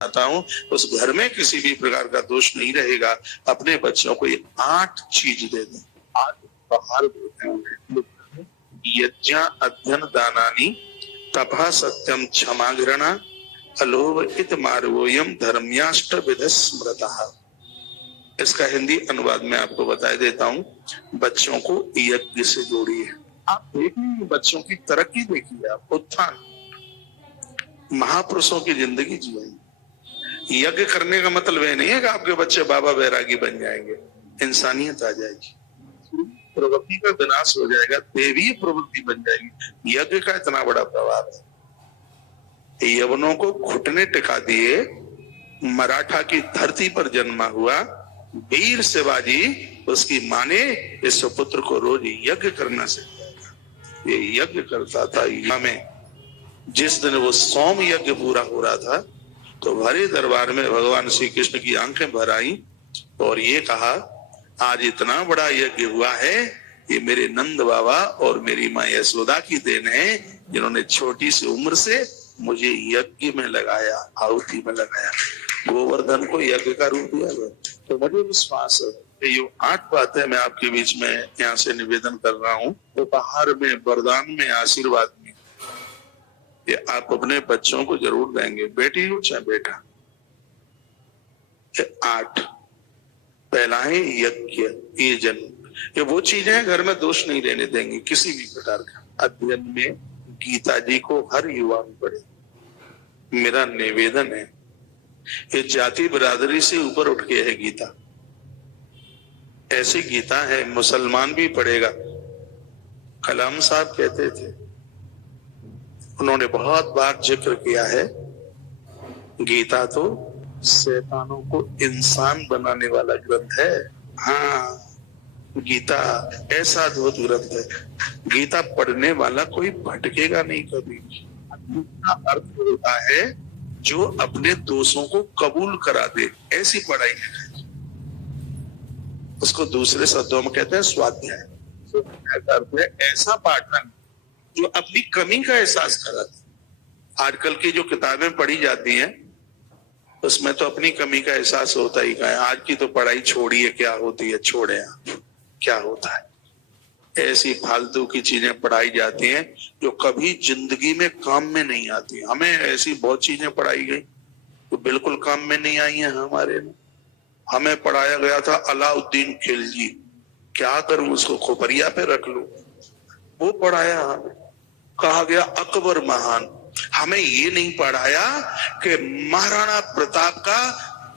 आता हूं, उस घर में किसी भी प्रकार का दोष नहीं रहेगा। अपने बच्चों को ये 8 चीज दे दें। 8 उपहार देते हैं। यज्ञ अध्ययन दानानि तपः सत्यम क्षमा घृणा अलोभ इत मार्गोयम धर्म्याष्ट विध स्मृतः। इसका हिंदी अनुवाद में आपको बता देता हूँ। बच्चों को यज्ञ से जोड़िए। आप देखिए बच्चों की तरक्की देखिए, आप उत्थान, महापुरुषों की जिंदगी जिए। यज्ञ करने का मतलब ये नहीं है कि आपके बच्चे बाबा बैरागी बन जाएंगे। इंसानियत आ जाएगी, प्रवृत्ति का विनाश हो जाएगा, देवीय प्रवृत्ति बन जाएगी। यज्ञ का इतना बड़ा प्रभाव है। यवनों को घुटने टिका दिए, मराठा की धरती पर जन्मा हुआ वीर शिवाजी, उसकी मां ने इस सुपुत्र को रोज यज्ञ करना सिखाया। ये यज्ञ करता था। में जिस दिन वो सोम यज्ञ पूरा हो रहा था तो भरे दरबार में भगवान श्री कृष्ण की आंखें भर आई और ये कहा, आज इतना बड़ा यज्ञ हुआ है, ये मेरे नंद बाबा और मेरी माँ यशोदा की देन है, जिन्होंने छोटी सी उम्र से मुझे यज्ञ में लगाया, आहुति में लगाया। गोवर्धन को यज्ञ का रूप दिया गया। तो मुझे विश्वास है ये 8 बातें मैं आपके बीच में यहाँ से निवेदन कर रहा हूँ। उपहार में, वरदान में, आशीर्वाद में, ये आप अपने बच्चों को जरूर देंगे, बेटी हो चाहे बेटा। 8 पहला है यज्ञ, ये जन्म, ये वो चीजें हैं घर में दोष नहीं रहने देंगे किसी भी प्रकार का। अध्ययन में गीता जी को हर युवा में पढ़े। मेरा निवेदन है, ये जाति बिरादरी से ऊपर उठ के है गीता। ऐसी गीता है मुसलमान भी पढ़ेगा। कलाम साहब कहते थे, उन्होंने बहुत बार जिक्र किया है, गीता तो शैतानों को इंसान बनाने वाला ग्रंथ है। हाँ, गीता ऐसा अद्भुत ग्रंथ है, गीता पढ़ने वाला कोई भटकेगा नहीं कभी। गीता अर्थ होता है जो अपने दोषों को कबूल करा दे, ऐसी पढ़ाई है। उसको दूसरे शब्दों में कहते हैं स्वाध्याय। का अर्थ है ऐसा पाठन जो अपनी कमी का एहसास कराते। आजकल की जो किताबें पढ़ी जाती हैं उसमें तो अपनी कमी का एहसास होता ही है। आज की तो पढ़ाई छोड़िए, क्या होती है, छोड़े आप, क्या होता है। ऐसी फालतू की चीजें पढ़ाई जाती हैं जो कभी जिंदगी में काम में नहीं आती। हमें ऐसी बहुत चीजें पढ़ाई गई तो बिल्कुल काम में नहीं आई हैं हमारे में। हमें पढ़ाया गया था अलाउद्दीन खिलजी, क्या करूं उसको खोपरिया पे रख लूं, वो पढ़ाया हमें। कहा गया अकबर महान, हमें ये नहीं पढ़ाया कि महाराणा प्रताप का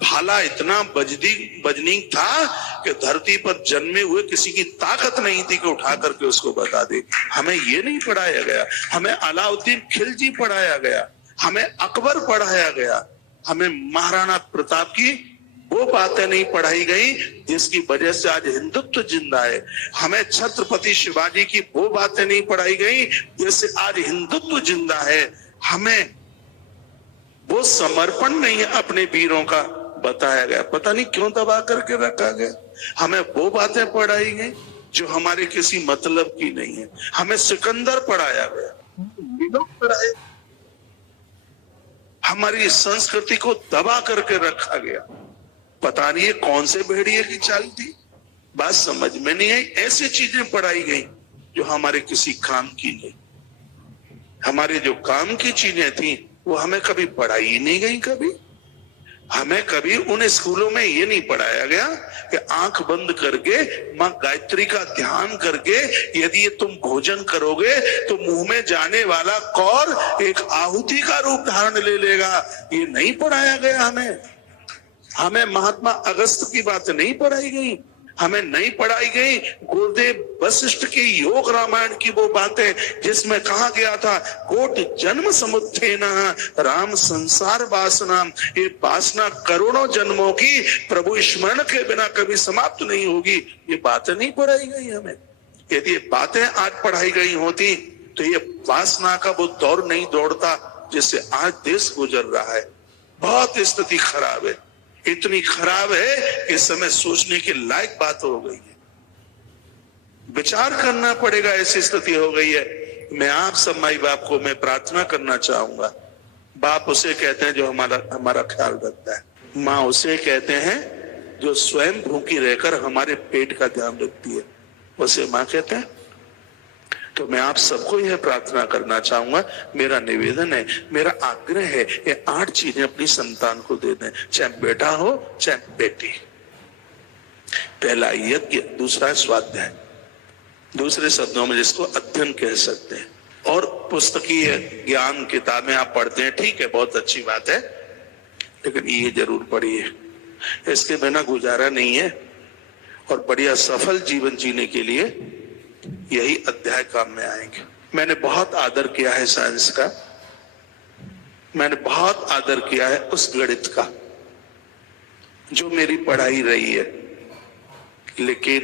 भाला इतना बजनीक था कि धरती पर जन्मे हुए किसी की ताकत नहीं थी कि उठा करके उसको बता दे। हमें ये नहीं पढ़ाया गया। हमें अलाउद्दीन खिलजी पढ़ाया गया, हमें अकबर पढ़ाया गया, हमें महाराणा प्रताप की वो बातें नहीं पढ़ाई गई जिसकी वजह से आज हिंदुत्व जिंदा है। हमें छत्रपति शिवाजी की वो बातें नहीं पढ़ाई गई जिससे आज हिंदुत्व जिंदा है। हमें वो समर्पण नहीं अपने वीरों का बताया गया, पता नहीं क्यों दबा करके रखा गया। हमें वो बातें पढ़ाई गई जो हमारे किसी मतलब की नहीं है। हमें सिकंदर पढ़ाया गया, पढ़ाए, हमारी संस्कृति को दबा करके रखा गया। पता नहीं है कौन से भेड़िए की चाल थी, बात समझ में नहीं आई। ऐसी चीजें पढ़ाई गई जो हमारे किसी काम की नहीं। हमारे जो काम की चीजें थी वो हमें कभी पढ़ाई ही नहीं गई। कभी हमें कभी उन स्कूलों में ये नहीं पढ़ाया गया कि आंख बंद करके मां गायत्री का ध्यान करके यदि ये तुम भोजन करोगे तो मुंह में जाने वाला कौर एक आहुति का रूप धारण ले लेगा। ये नहीं पढ़ाया गया हमें। हमें महात्मा अगस्त की बात नहीं पढ़ाई गई। हमें नहीं पढ़ाई गई गुरुदेव वशिष्ठ की योग रामायण की वो बातें जिसमें कहा गया था कोट जन्म समुत्थेन राम संसार वासना। ये वासना करोड़ों जन्मों की प्रभु स्मरण के बिना कभी समाप्त नहीं होगी। ये बातें नहीं पढ़ाई गई हमें। यदि ये बातें आज पढ़ाई गई होती तो ये वासना का वो दौर नहीं दौड़ता जिससे आज देश गुजर रहा है। बहुत स्थिति खराब है, इतनी खराब है कि इस समय सोचने के लायक बात हो गई है। विचार करना पड़ेगा, ऐसी स्थिति हो गई है। मैं आप सब माई बाप को मैं प्रार्थना करना चाहूंगा बाप उसे कहते हैं जो हमारा हमारा ख्याल रखता है, माँ उसे कहते हैं जो स्वयं भूखी रहकर हमारे पेट का ध्यान रखती है, उसे माँ कहते हैं। तो मैं आप सबको यह प्रार्थना करना चाहूंगा, मेरा निवेदन है, मेरा आग्रह है, ये 8 चीजें अपनी संतान को दे दें, चाहे बेटा हो चाहे बेटी। पहला यज्ञ, दूसरा है स्वाध्याय, दूसरे शब्दों में जिसको अध्ययन कह सकते हैं। और पुस्तकीय ज्ञान किताबें आप पढ़ते हैं, ठीक है, बहुत अच्छी बात है, लेकिन ये जरूर पढ़िए, इसके बिना गुजारा नहीं है। और बढ़िया सफल जीवन जीने के लिए यही अध्याय काम में आएंगे। मैंने बहुत आदर किया है साइंस का, मैंने बहुत आदर किया है उस गणित का जो मेरी पढ़ाई रही है, लेकिन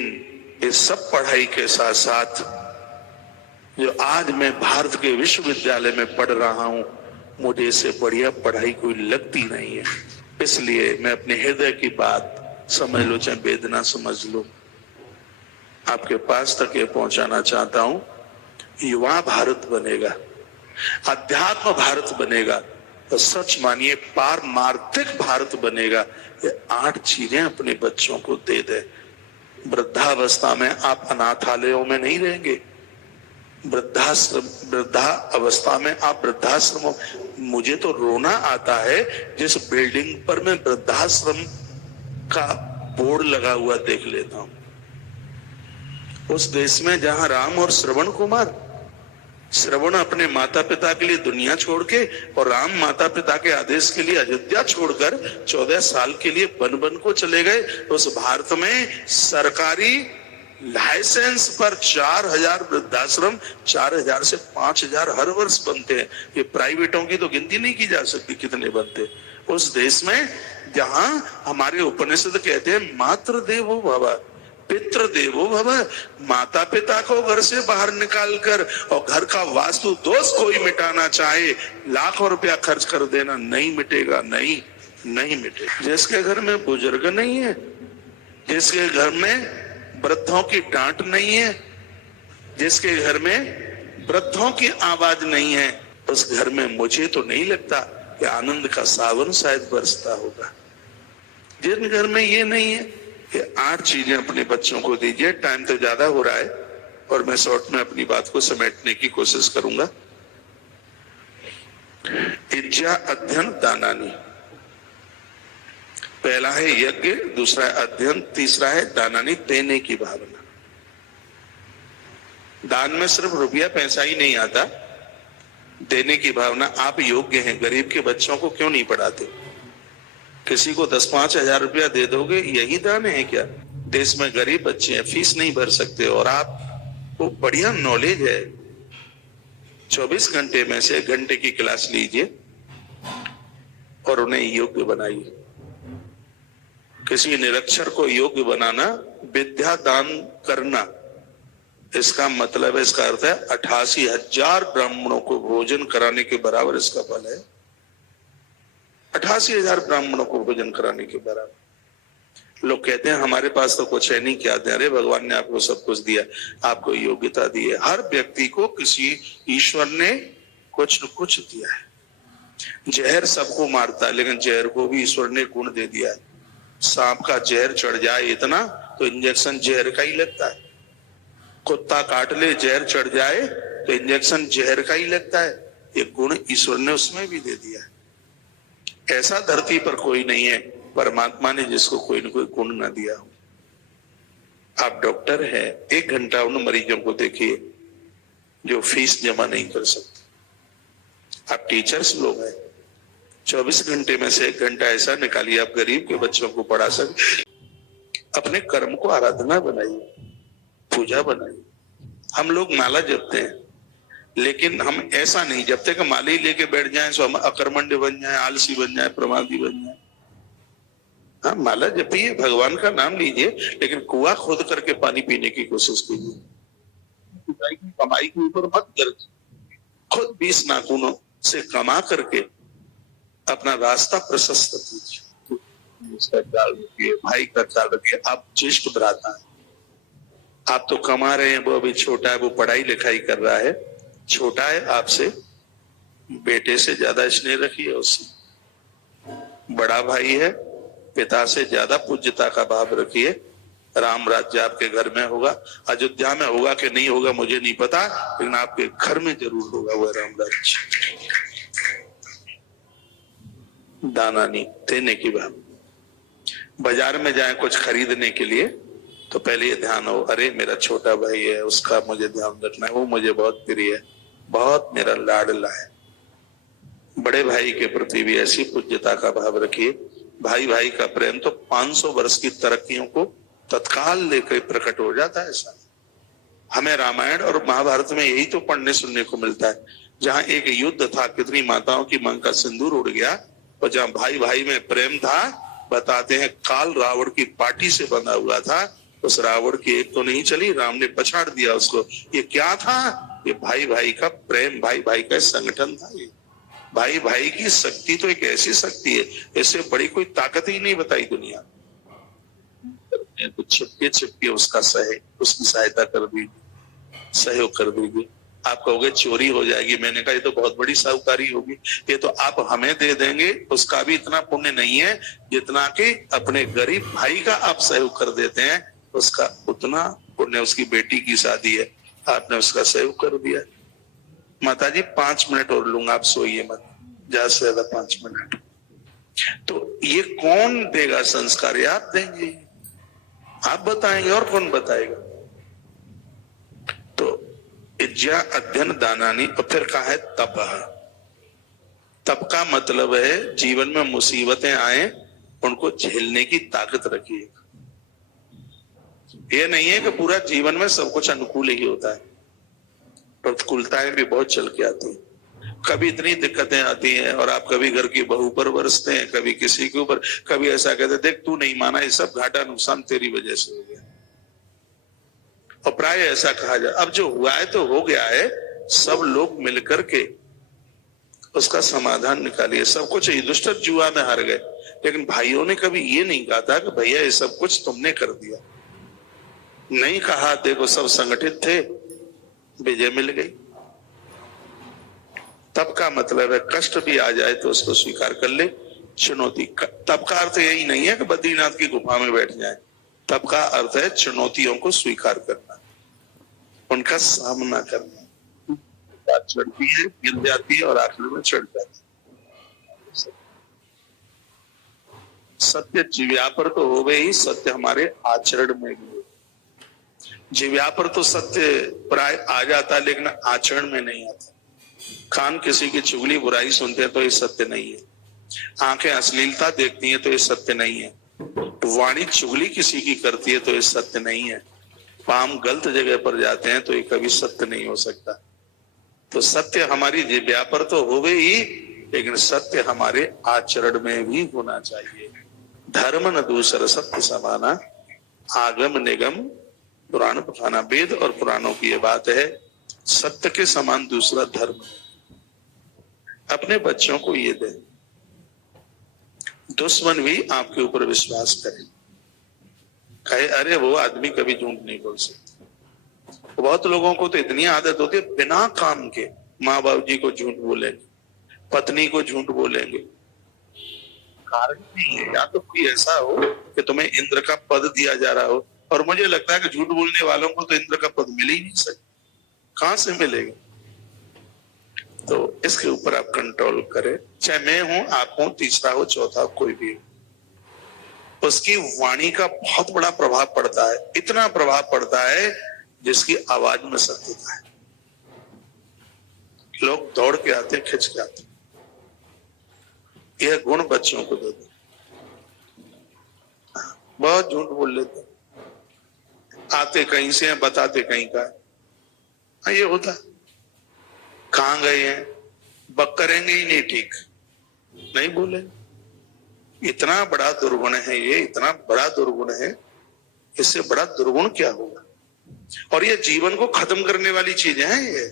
इस सब पढ़ाई के साथ साथ जो आज मैं भारत के विश्वविद्यालय में पढ़ रहा हूं, मुझे इससे बढ़िया पढ़ाई कोई लगती नहीं है। इसलिए मैं अपने हृदय की बात, समझ लो चाहे वेदना समझ लो, आपके पास तक ये पहुंचाना चाहता हूं। युवा भारत बनेगा, अध्यात्म भारत बनेगा, तो सच मानिए पारमार्थिक भारत बनेगा। ये 8 चीजें अपने बच्चों को दे दे। वृद्धावस्था में आप अनाथालयों में नहीं रहेंगे, वृद्धा अवस्था में आप वृद्धाश्रमों। मुझे तो रोना आता है जिस बिल्डिंग पर मैं वृद्धाश्रम का बोर्ड लगा हुआ देख लेता हूं, उस देश में जहां राम और श्रवण कुमार, श्रवण अपने माता पिता के लिए दुनिया छोड़ के और राम माता पिता के आदेश के लिए अयोध्या छोड़कर 14 साल के लिए वन को चले गए। उस भारत में सरकारी लाइसेंस पर 4000 वृद्धाश्रम, 4000 से 5000 हर वर्ष बनते हैं। ये प्राइवेटों की तो गिनती नहीं की जा सकती कितने बनते। उस देश में जहां हमारे उपनिषद कहते हैं मातृ देवो भव, पितृ देवो भव, माता पिता को घर से बाहर निकालकर और घर का वास्तु दोष कोई मिटाना चाहे, लाखों रुपया खर्च कर देना, नहीं मिटेगा, नहीं मिटेगा। जिसके घर में बुजुर्ग नहीं है, जिसके घर में वृद्धों की डांट नहीं है, जिसके घर में वृद्धों की आवाज नहीं है, उस घर में मुझे तो नहीं लगता कि आनंद का सावन शायद बरसता होगा। जिन घर में ये नहीं है, ये 8 चीजें अपने बच्चों को दीजिए। टाइम तो ज्यादा हो रहा है और मैं शॉर्ट में अपनी बात को समेटने की कोशिश करूंगा। इज्जा अध्ययन दानानी, पहला है यज्ञ, दूसरा है अध्ययन, तीसरा है दानानी, देने की भावना। दान में सिर्फ रुपया पैसा ही नहीं आता, देने की भावना। आप योग्य हैं, गरीब के बच्चों को क्यों नहीं पढ़ाते? किसी को 10-5 हजार रुपया दे दोगे, यही दान है क्या? देश में गरीब बच्चे हैं, फीस नहीं भर सकते, और आपको बढ़िया नॉलेज है, 24 घंटे में से 1 घंटे की क्लास लीजिए और उन्हें योग्य बनाइए। किसी निरक्षर को योग्य बनाना, विद्या दान करना, इसका मतलब है, इसका अर्थ है 88,000 ब्राह्मणों को भोजन कराने के बराबर इसका फल है। 88,000 ब्राह्मणों को भोजन कराने के बराबर। लोग कहते हैं हमारे पास तो कुछ है नहीं, क्या दें? अरे भगवान ने आपको सब कुछ दिया, आपको योग्यता दी है। हर व्यक्ति को किसी ईश्वर ने कुछ न कुछ दिया है। जहर सबको मारता है, लेकिन जहर को भी ईश्वर ने गुण दे दिया है। सांप का जहर चढ़ जाए इतना तो इंजेक्शन जहर का ही लगता है। कुत्ता काट ले, जहर चढ़ जाए तो इंजेक्शन जहर का ही लगता है। ये गुण ईश्वर ने उसमें भी दे दिया है। ऐसा धरती पर कोई नहीं है परमात्मा ने जिसको कोई न कोई गुण ना दिया हो। आप डॉक्टर हैं, 1 घंटा उन मरीजों को देखिए जो फीस जमा नहीं कर सकते। आप टीचर्स लोग हैं, 24 घंटे में से 1 घंटा ऐसा निकालिए आप गरीब के बच्चों को पढ़ा सके। अपने कर्म को आराधना बनाइए, पूजा बनाइए। हम लोग माला जपते हैं, लेकिन हम ऐसा नहीं जपते कि माला ही लेके बैठ जाएं सो हम अकर्मण्य बन जाएं, आलसी बन जाएं, प्रमादी बन जाएं। हाँ, माला जपिए, भगवान का नाम लीजिए, लेकिन कुआं खोद करके पानी पीने की कोशिश कीजिए। कमाई के ऊपर मत गर्ज, खुद 20 नाखूनों से कमा करके अपना रास्ता प्रशस्त कीजिए। उसका ख्याल रखिए, भाई का ख्याल रखिए। आप ज्येष्ठ भ्राता है, आप तो कमा रहे हैं, वो अभी छोटा है, वो पढ़ाई लिखाई कर रहा है, छोटा है आपसे, बेटे से ज्यादा स्नेह रखिए उससे, बड़ा भाई है, पिता से ज्यादा पूज्यता का भाव रखिए। राम राज्य आपके घर में होगा, अयोध्या में होगा कि नहीं होगा मुझे नहीं पता, लेकिन आपके घर में जरूर होगा वह राम राज्य। दाना नहीं देने की बात। बाजार में जाए कुछ खरीदने के लिए तो पहले ये ध्यान हो, अरे मेरा छोटा भाई है, उसका मुझे ध्यान रखना है, वो मुझे बहुत प्रिय है, बहुत मेरा लाडला है। बड़े भाई के प्रति भी ऐसी पूज्यता का भाव रखिए। भाई भाई का प्रेम तो 500 वर्ष की तरक्कियों को तत्काल लेकर प्रकट हो जाता है। ऐसा हमें रामायण और महाभारत में यही तो पढ़ने सुनने को मिलता है, जहां एक युद्ध था, कितनी माताओं की मांग का सिंदूर उड़ गया, और जहां भाई भाई में प्रेम था, बताते हैं काल रावण की पार्टी से बंधा हुआ था, उस रावण की एक तो नहीं चली, राम ने पछाड़ दिया उसको। ये क्या था? ये भाई भाई का प्रेम, भाई भाई का संगठन था। ये भाई भाई की शक्ति तो एक ऐसी शक्ति है, ऐसे बड़ी कोई ताकत ही नहीं बताई दुनिया। तो छिपके छिपके उसका उसकी सहायता कर दीजिए, सहयोग कर दीजिए। आप कहोगे चोरी हो जाएगी, मैंने कहा ये तो बहुत बड़ी साहूकारी होगी, ये तो आप हमें दे देंगे, उसका भी इतना पुण्य नहीं है जितना कि अपने गरीब भाई का आप सहयोग कर देते हैं, उसका उतना पुण्य। उसकी बेटी की शादी है, आपने उसका सहयोग कर दिया। माता जी 5 मिनट और लूंगा, आप सोइए मत, ज्यादा से ज्यादा 5 मिनट। तो ये कौन देगा संस्कार? ये आप देंगे, आप बताएंगे, और कौन बताएगा? तो इज्जा अध्ययन दानानी। और फिर कहा है तप। तप का मतलब है जीवन में मुसीबतें आए उनको झेलने की ताकत रखिए। ये नहीं है कि पूरा जीवन में सब कुछ अनुकूल ही होता है, प्रतिकूलताएं भी बहुत चल के आती है। कभी इतनी दिक्कतें आती हैं और आप कभी घर की बहू पर बरसते हैं, कभी किसी के ऊपर, कभी ऐसा कहते देख तू नहीं माना, ये सब घाटा नुकसान तेरी वजह से हो गया। और प्राय ऐसा कहा जाए, अब जो हुआ है तो हो गया है, सब लोग मिलकर के उसका समाधान निकालिए। सब कुछ दुष्ट जुआ में हार गए, लेकिन भाइयों ने कभी ये नहीं कहा था कि भैया ये सब कुछ तुमने कर दिया, नहीं कहा। देखो सब संगठित थे, विजय मिल गई। तब का मतलब है कष्ट भी आ जाए तो उसको स्वीकार कर ले। चुनौती तब का अर्थ यही नहीं है कि बद्रीनाथ की गुफा में बैठ जाए, तब का अर्थ है चुनौतियों को स्वीकार करना, उनका सामना करना। बात चढ़ती है, गिर जाती है और आखिर में चढ़ जाती है। सत्य जिव्या पर तो हो गए ही, सत्य हमारे आचरण में भी। जिव्या पर तो सत्य प्राय आ जाता है, लेकिन आचरण में नहीं आता। कान किसी की चुगली बुराई सुनते हैं तो ये सत्य नहीं है, आंखें अश्लीलता देखती हैं तो ये सत्य नहीं है, वाणी चुगली किसी की करती है तो ये सत्य नहीं है, पाम गलत जगह पर जाते हैं तो ये कभी सत्य नहीं हो सकता। तो सत्य हमारी जिह्वा पर तो हो गई ही, लेकिन सत्य हमारे आचरण में भी होना चाहिए। धर्म न दूसरा सत्य समाना, आगम निगम पुराण पठाना। वेद और पुराणों की ये बात है, सत्य के समान दूसरा धर्म। अपने बच्चों को ये दे, दुश्मन भी आपके ऊपर विश्वास करे, कहे अरे वो आदमी कभी झूठ नहीं बोल सकता। बहुत लोगों को तो इतनी आदत होती है बिना काम के माँ बाप जी को झूठ बोलेंगे, पत्नी को झूठ बोलेंगे। कारण नहीं है, या तो कोई ऐसा हो कि तुम्हें इंद्र का पद दिया जा रहा हो, और मुझे लगता है कि झूठ बोलने वालों को तो इंद्र का पद मिल ही नहीं सकता, कहां से मिलेगा? तो इसके ऊपर आप कंट्रोल करें, चाहे मैं हूं, आप हो, तीसरा हो, चौथा हो, कोई भी हो। उसकी वाणी का बहुत बड़ा प्रभाव पड़ता है, इतना प्रभाव पड़ता है जिसकी आवाज में सत्यता है। लोग दौड़ के आते, खिंच के आते। यह गुण बच्चों को दे दो। बहुत झूठ बोल लेते, आते कहीं से हैं, बताते कहीं का है। ये होता, कहां गए हैं, बक करेंगे ही नहीं, ठीक नहीं बोले। इतना बड़ा दुर्गुण है ये, इतना बड़ा दुर्गुण है, इससे बड़ा दुर्गुण क्या होगा? और ये जीवन को खत्म करने वाली चीजें हैं ये।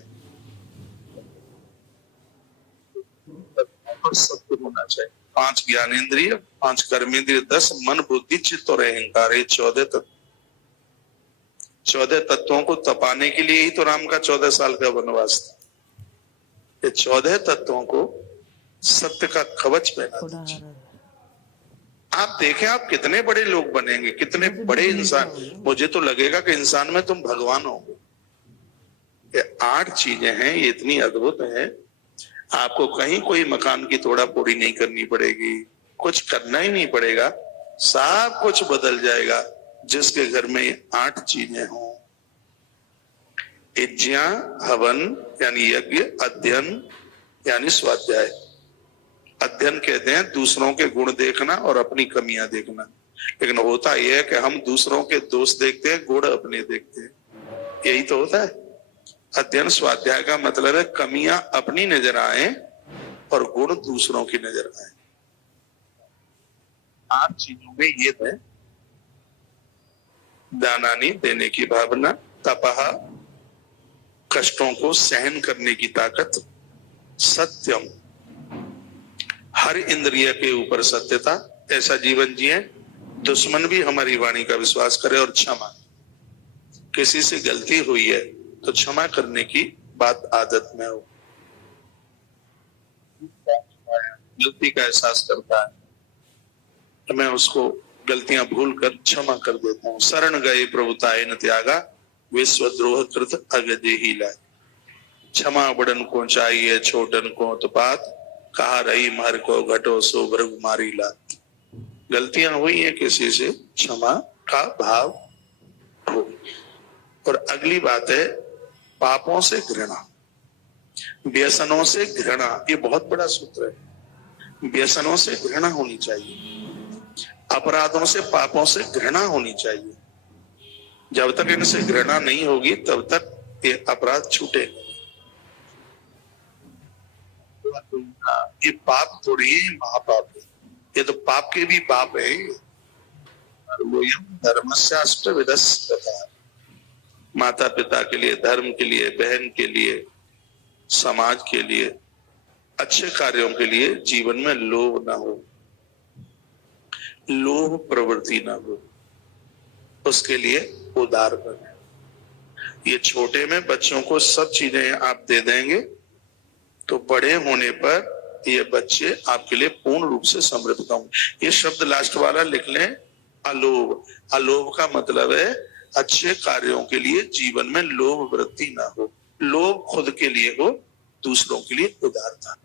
सत्य होना चाहिए। 5 ज्ञानेंद्रिय, 5 कर्मेंद्रिय, 10 मन बुद्धि चित्त और अहंकार, 14 तत्व। 14 तत्वों को तपाने के लिए ही तो राम का 14 साल का वनवास था। ये 14 तत्वों को सत्य का कवच पहना दीजिए। आप देखें आप कितने बड़े लोग बनेंगे, कितने बड़े इंसान। मुझे तो लगेगा कि इंसान में तुम भगवान होगे। ये 8 चीजें हैं, ये इतनी अद्भुत है। आपको कहीं कोई मकान की तोड़ा फोड़ी नहीं करनी पड़ेगी, कुछ करना ही नहीं पड़ेगा, सब कुछ बदल जाएगा जिसके घर में 8 चीजें हों। यज्ञ, हवन यानी यज्ञ, अध्ययन यानी स्वाध्याय। अध्ययन कहते हैं दूसरों के गुण देखना और अपनी कमियां देखना, लेकिन होता यह है कि हम दूसरों के दोष देखते हैं, गुण अपने देखते हैं। यही तो होता है अध्ययन। स्वाध्याय का मतलब है कमियां अपनी नजर आए और गुण दूसरों की नजर आए। 8 चीजों में ये है। दानानी देने की भावना, तपहा कष्टों को सहन करने की ताकत, सत्यम हर इंद्रिय के ऊपर सत्यता, ऐसा जीवन जिए दुश्मन भी हमारी वाणी का विश्वास करे, और क्षमा, किसी से गलती हुई है तो क्षमा करने की बात आदत में हो। गलती का एहसास करता है तो मैं उसको गलतियां भूल कर क्षमा कर देता हूँ। शरण गए प्रभुताए न त्यागा, विश्वद्रोह कृत अगजे ही लाए। क्षमा बड़न को चाहिए छोटन को उत्पात, कहा रही मार को घटो सो भृग मारी लात। गलतियां हुई है किसी से, क्षमा का भाव हो। और अगली बात है पापों से घृणा, व्यसनों से घृणा। ये बहुत बड़ा सूत्र है। व्यसनों से घृणा होनी चाहिए, अपराधों से पापों से घृणा होनी चाहिए। जब तक इनसे घृणा नहीं होगी तब तक ये अपराध छूटेगा। ये पाप थोड़ी महापाप है, ये तो पाप के भी पाप है। धर्मस्याष्ट विधस्यता, माता पिता के लिए, धर्म के लिए, बहन के लिए, समाज के लिए, अच्छे कार्यों के लिए जीवन में लोभ ना हो, लोभ प्रवृत्ति ना हो, उसके लिए उदार बने। ये छोटे में बच्चों को सब चीजें आप दे देंगे तो बड़े होने पर ये बच्चे आपके लिए पूर्ण रूप से समृद्ध होंगे। ये शब्द लास्ट वाला लिख लें, अलोभ। अलोभ का मतलब है अच्छे कार्यों के लिए जीवन में लोभ वृत्ति ना हो। लोभ खुद के लिए हो, दूसरों के लिए उदारता।